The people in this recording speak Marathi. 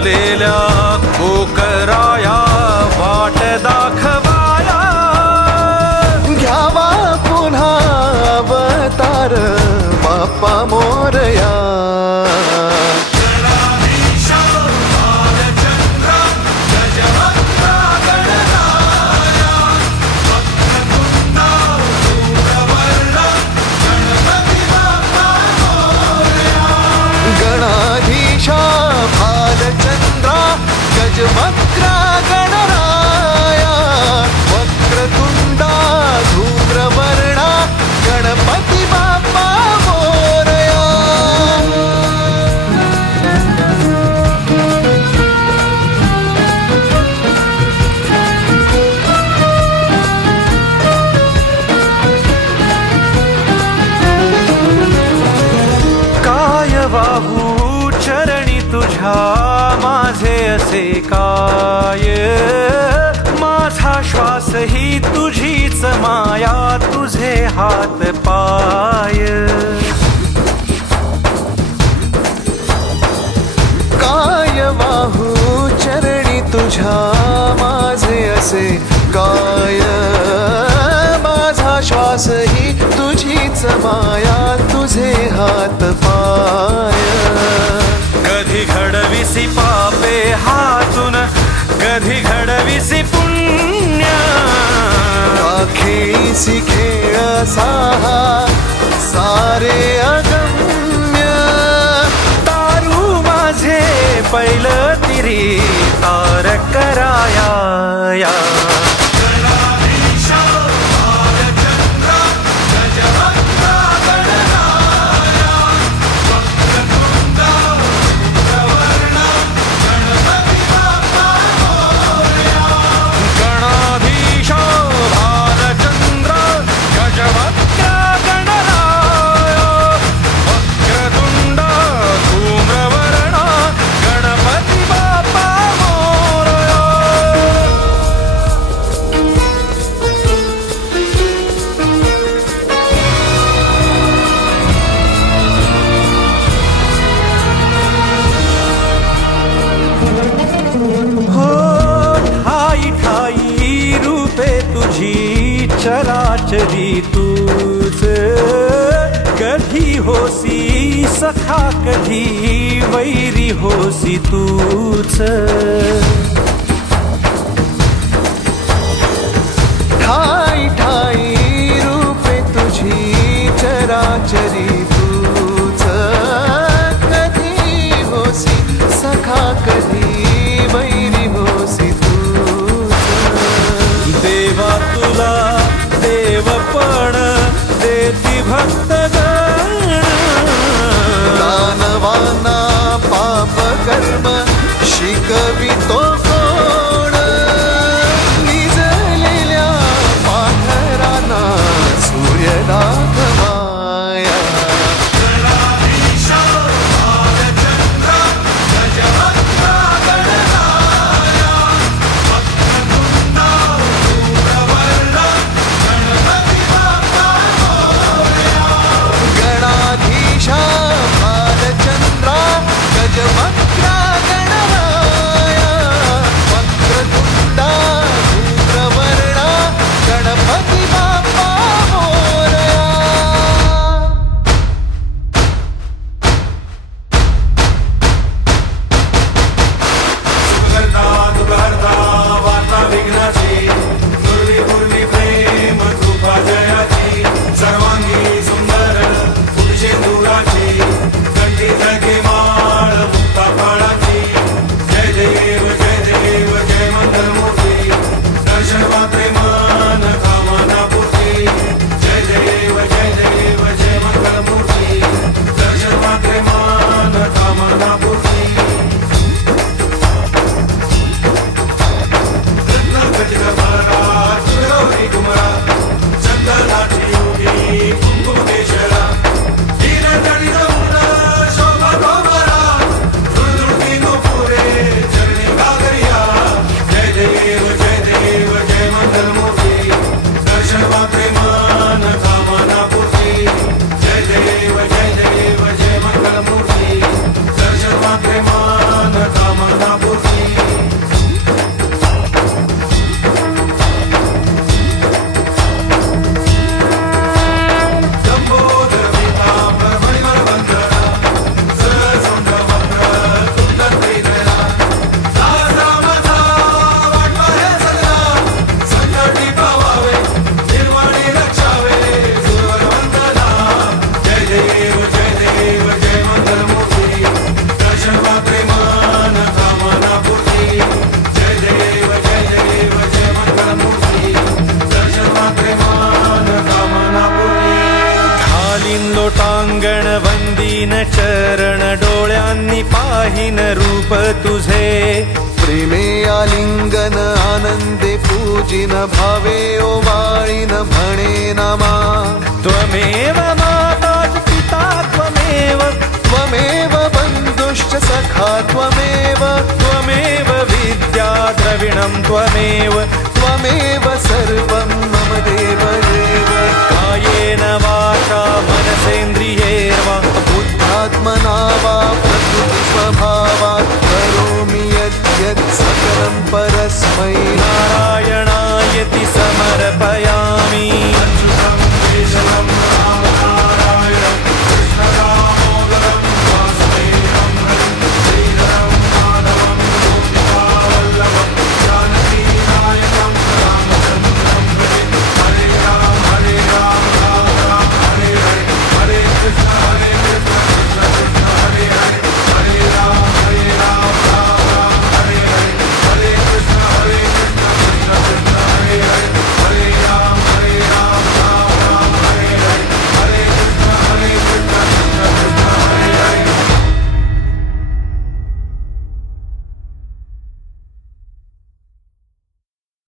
बसलेल्या कोकराया वाट दाखवाया, घ्यावा पुन्हा अवतार बाप्पा मोरया. गणाधीशा भालचंद्रा गजवक्रा गणराया, वक्रतुंडा धूम्रवर्णा गणपती बाप्पा मोरया. काय वाहू चरणी तुझ्या माझे असे काय, माझा श्वास ही तुझीच माया, तुझे हात पाय. काय वाहू चरणी तुझ्या माझे असे काय, माझा श्वास ही तुझीच माया, तुझे हात पाय. कधी घडविसी पापे हातून, कधी घडविसी पुण्य, खेळीसी खेळ साहा सारे अगम्य. तारू माझे पहिलं तिरी तार कराया या. चराचरी तूच, कधी होसी सखा कधी वैरी होसी तूच. ठाई ठाई रूपे तुझी चराचरी तूच, कधी होसी सखा कधी वैरी होसी तूच. देवा तुला देवपण देती भक्तगण, दानवाना पाप कर्म शिकवितो कोण, निजलेल्या पाखरांना सूर्य दाखवाया. गणाधीशा भालचंद्रा गजवक्रा गणराया, वंदीन चरण डोळ्यांनी पाहिन रूप तुझे प्रेमे आलिंगन आनंदे पूजिन भावे ओवाळीन म्हणे नमा त्वमेव माता च पिता त्वमेव त्वमेव बन्धुश्च सखा त्वमेव त्वमेव विद्या द्रविणं त्वमेव त्वमेव सर्वं मम देव